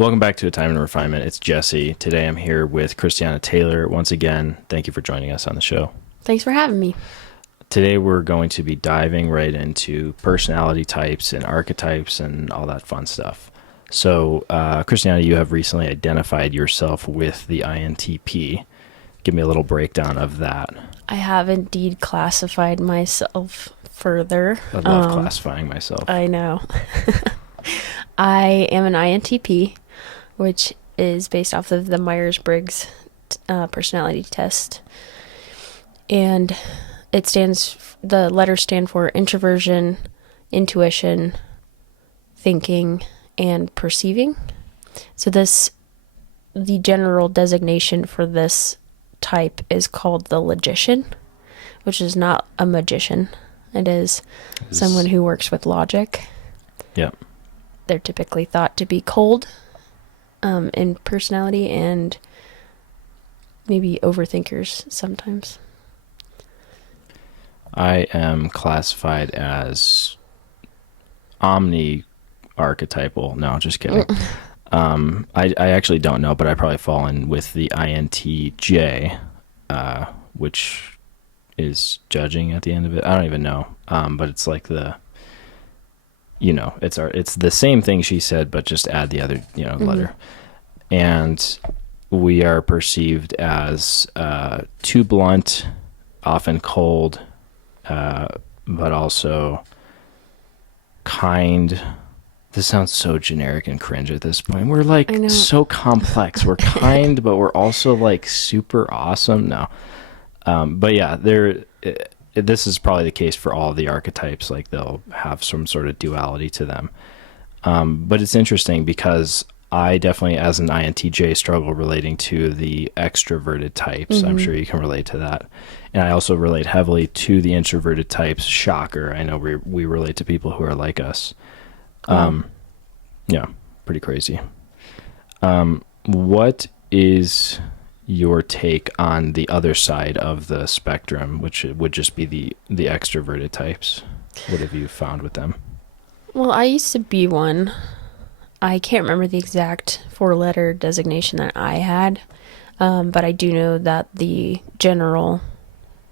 Welcome back to A Time in Refinement. It's Jesse. Today I'm here with Christiana Taylor. Once again, thank you for joining us on the show. Thanks for having me. Today we're going to be diving right into personality types and archetypes and all that fun stuff. So, Christiana, you have recently identified yourself with the INTP. Give me a little breakdown of that. I have indeed classified myself further. I love classifying myself. I know. I am an INTP, which is based off of the Myers-Briggs personality test. And the letters stand for introversion, intuition, thinking, and perceiving. So the general designation for this type is called the logician, which is not a magician. It is someone who works with logic. Yeah. They're typically thought to be cold in personality and maybe overthinkers sometimes. I am classified as omni-archetypal. No, just kidding. I actually don't know, but I probably fall in with the INTJ, which is judging at the end of it. I don't even know, but it's like it's the same thing she said, but just add the other, letter. And we are perceived as too blunt, often cold, but also kind. This sounds so generic and cringe at this point. We're like so complex. We're kind, but we're also like super awesome. No. But yeah, this is probably the case for all of the archetypes. Like they'll have some sort of duality to them. But it's interesting because I definitely, as an INTJ, struggle relating to the extroverted types. I'm sure you can relate to that. And I also relate heavily to the introverted types. Shocker. I know we relate to people who are like us. Yeah, pretty crazy. What is your take on the other side of the spectrum, which would just be the extroverted types? What have you found with them? Well, I used to be one. I can't remember the exact 4-letter designation that I had, but I do know that the general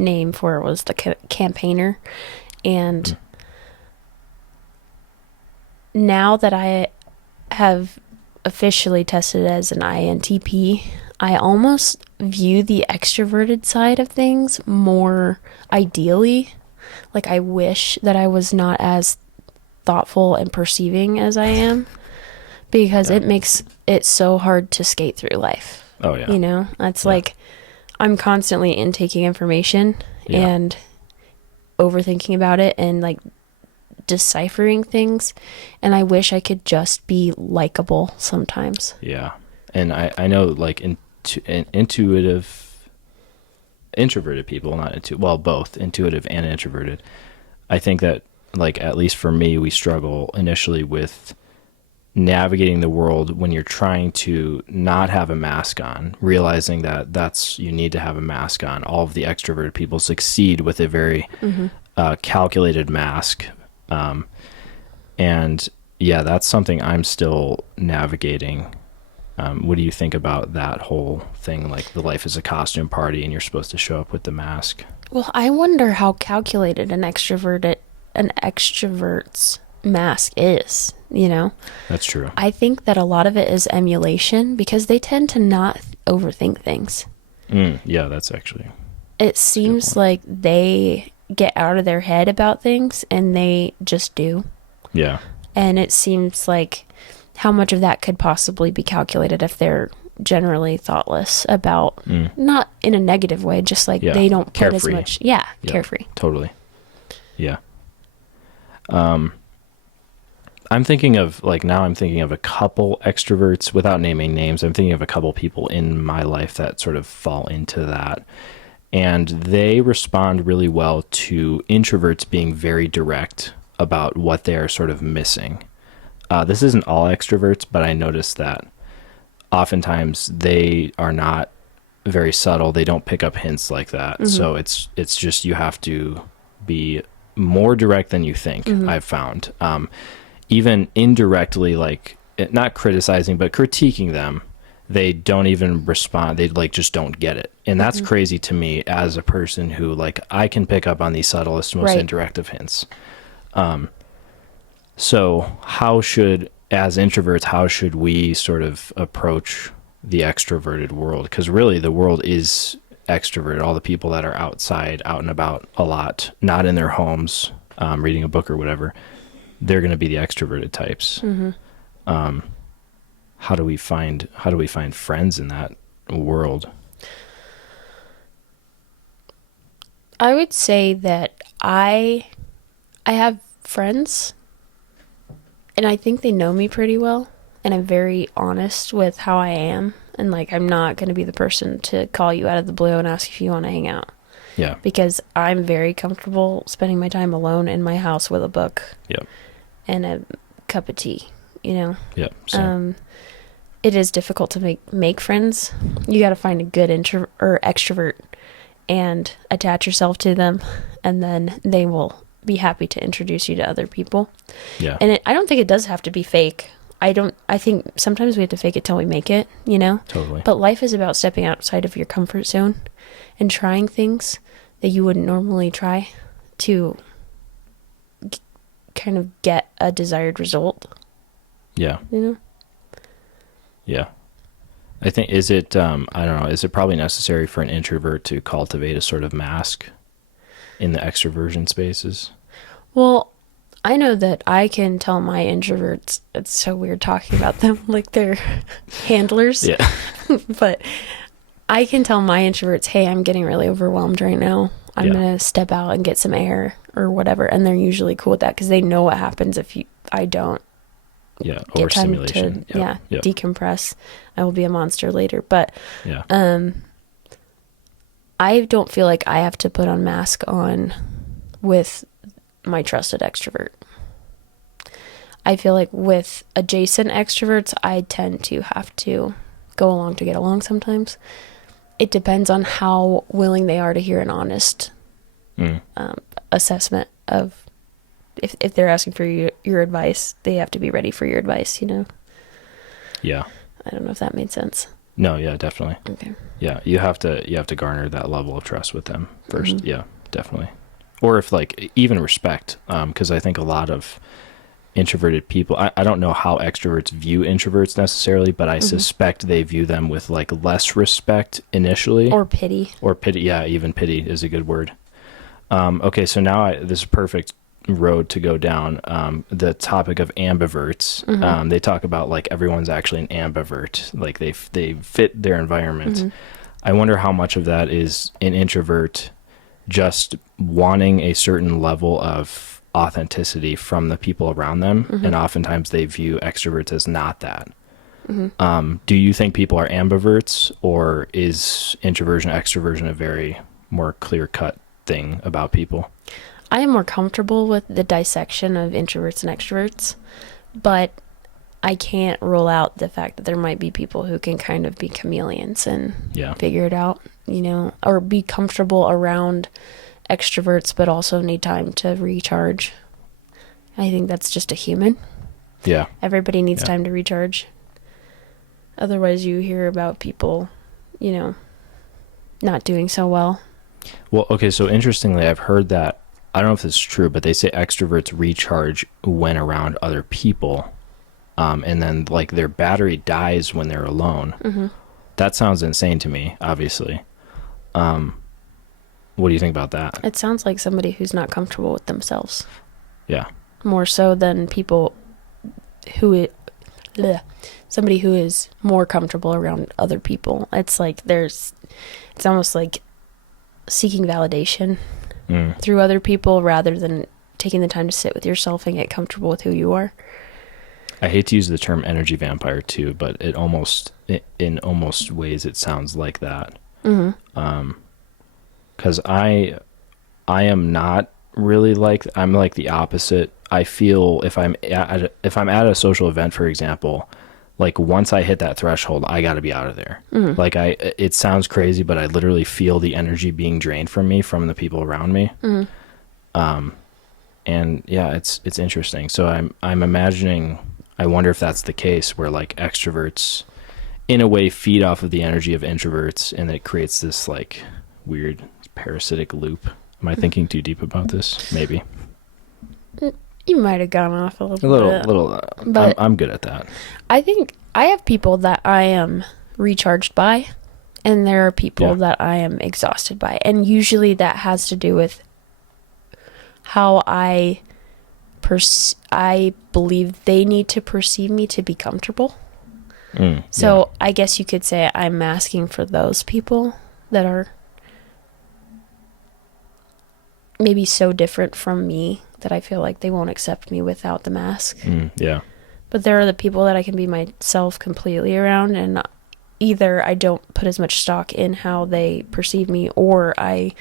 name for it was the campaigner. And now that I have officially tested as an INTP, I almost view the extroverted side of things more ideally. Like I wish that I was not as thoughtful and perceiving as I am, because it makes it so hard to skate through life. Oh yeah. It's like I'm constantly intaking information and overthinking about it and like deciphering things, and I wish I could just be likable sometimes. Yeah. And I know like intuitive introverted people, both intuitive and introverted. I think that like at least for me, we struggle initially with navigating the world when you're trying to not have a mask on, realizing that you need to have a mask on. All of the extroverted people succeed with a very calculated mask. And yeah, that's something I'm still navigating. What do you think about that whole thing? Like the life is a costume party and you're supposed to show up with the mask. Well, I wonder how calculated an extrovert's mask is, That's true. I think that a lot of it is emulation because they tend to not overthink things. Yeah, that's actually. It seems like they get out of their head about things and they just do. Yeah. And it seems like how much of that could possibly be calculated if they're generally thoughtless about, not in a negative way, just like they don't put as much. Yeah, carefree. Totally. Yeah. I'm thinking of a couple extroverts without naming names. I'm thinking of a couple people in my life that sort of fall into that. And they respond really well to introverts being very direct about what they're sort of missing. This isn't all extroverts, but I noticed that oftentimes they are not very subtle. They don't pick up hints like that. So it's just you have to be more direct than you think, I've found. Even indirectly, like not criticizing, but critiquing them, they don't even respond. They like just don't get it. And that's crazy to me as a person who like, I can pick up on these subtlest, most indirect of hints. So as introverts, how should we sort of approach the extroverted world? Because really the world is extroverted. All the people that are outside, out and about a lot, not in their homes, reading a book or whatever, they're going to be the extroverted types. How do we find friends in that world? I would say that I have friends, and I think they know me pretty well, and I'm very honest with how I am, and like I'm not going to be the person to call you out of the blue and ask if you want to hang out. Yeah. Because I'm very comfortable spending my time alone in my house with a book. Yep. And a cup of tea, you know. Yep. Same. It is difficult to make friends. You got to find a good introvert or extrovert and attach yourself to them, and then they will be happy to introduce you to other people. Yeah. And I don't think it does have to be fake. I think sometimes we have to fake it till we make it, you know? Totally. But life is about stepping outside of your comfort zone and trying things that you wouldn't normally try to kind of get a desired result. Yeah. You know? Yeah. I think, is it probably necessary for an introvert to cultivate a sort of mask in the extroversion spaces? Well, I know that I can tell my introverts, it's so weird talking about them like they're handlers. Yeah. But I can tell my introverts, hey, I'm getting really overwhelmed right now. I'm going to step out and get some air or whatever. And they're usually cool with that because they know what happens if I don't Or get time simulation. to decompress. I will be a monster later. But I don't feel like I have to put on mask on with my trusted extrovert. I feel like with adjacent extroverts, I tend to have to go along to get along sometimes. It depends on how willing they are to hear an honest assessment of if they're asking for your advice, they have to be ready for your advice, you know? Yeah. I don't know if that made sense. No, yeah, definitely. Okay. Yeah, you have to garner that level of trust with them first. Yeah, definitely. Or if like even respect, because I think a lot of introverted people, I don't know how extroverts view introverts necessarily, but I suspect they view them with like less respect initially. Or pity. Yeah, even pity is a good word. Okay, so now this is a perfect road to go down. The topic of ambiverts. They talk about like everyone's actually an ambivert, like they fit their environment. I wonder how much of that is an introvert just wanting a certain level of authenticity from the people around them, and oftentimes they view extroverts as not that. Do you think people are ambiverts, or is introversion extroversion a very more clear-cut thing about people? I am more comfortable with the dissection of introverts and extroverts, but I can't rule out the fact that there might be people who can kind of be chameleons and figure it out, you know, or be comfortable around extroverts but also need time to recharge. I think that's just a human. Yeah. Everybody needs time to recharge. Otherwise you hear about people, you know, not doing so well. Well, okay, so interestingly, I've heard that, I don't know if this is true, but they say extroverts recharge when around other people, and then like their battery dies when they're alone. That sounds insane to me, obviously. What do you think about that? It sounds like somebody who's not comfortable with themselves. Yeah. More so than people somebody who is more comfortable around other people. It's like it's almost like seeking validation through other people rather than taking the time to sit with yourself and get comfortable with who you are. I hate to use the term energy vampire too, but in almost ways it sounds like that. Because I am not really I'm like the opposite. I feel if I'm at a social event, for example, like once I hit that threshold, I got to be out of there. Like it sounds crazy, but I literally feel the energy being drained from me from the people around me. And yeah, it's interesting. So I'm imagining I wonder if that's the case where like extroverts in a way feed off of the energy of introverts, and it creates this like weird parasitic loop. Am I thinking too deep about this? Maybe. You might have gone off a little bit. But I'm good at that. I think I have people that I am recharged by, and there are people that I am exhausted by. And usually that has to do with how I believe they need to perceive me to be comfortable. So I guess you could say I'm asking for those people that are maybe so different from me that I feel like they won't accept me without the mask. But there are the people that I can be myself completely around, and either I don't put as much stock in how they perceive me, or I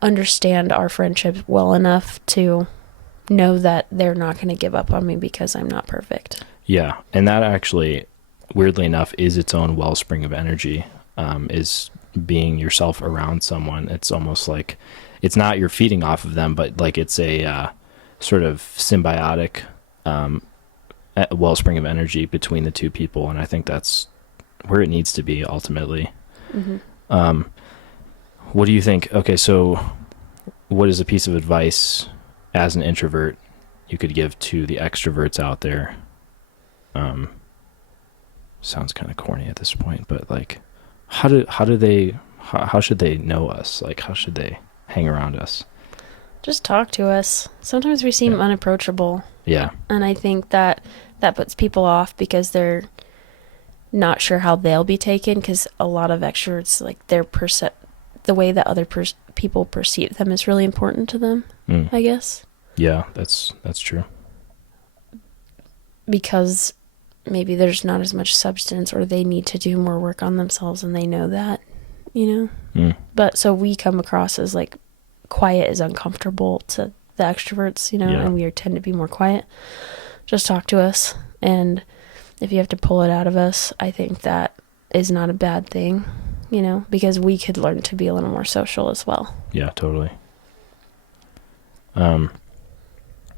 understand our friendship well enough to know that they're not going to give up on me because I'm not perfect. Yeah, and that actually, weirdly enough, is its own wellspring of energy, is being yourself around someone. It's almost like, it's not you're feeding off of them, but like it's a sort of symbiotic wellspring of energy between the two people, and I think that's where it needs to be ultimately. What do you think? Okay, so what is a piece of advice as an introvert you could give to the extroverts out there? Sounds kind of corny at this point, but like, how should they know us? Like, how should they hang around us? Just talk to us. Sometimes we seem unapproachable. Yeah. And I think that puts people off because they're not sure how they'll be taken, because a lot of extroverts, like the way that other people perceive them is really important to them, I guess. Yeah, that's true. Because maybe there's not as much substance, or they need to do more work on themselves, and they know that, But so we come across as like quiet is uncomfortable to the extroverts, and we tend to be more quiet. Just talk to us, and if you have to pull it out of us, I think that is not a bad thing, because we could learn to be a little more social as well. Yeah, totally.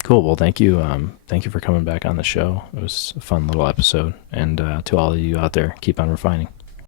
Cool. Well, thank you. Thank you for coming back on the show. It was a fun little episode. And to all of you out there, keep on refining.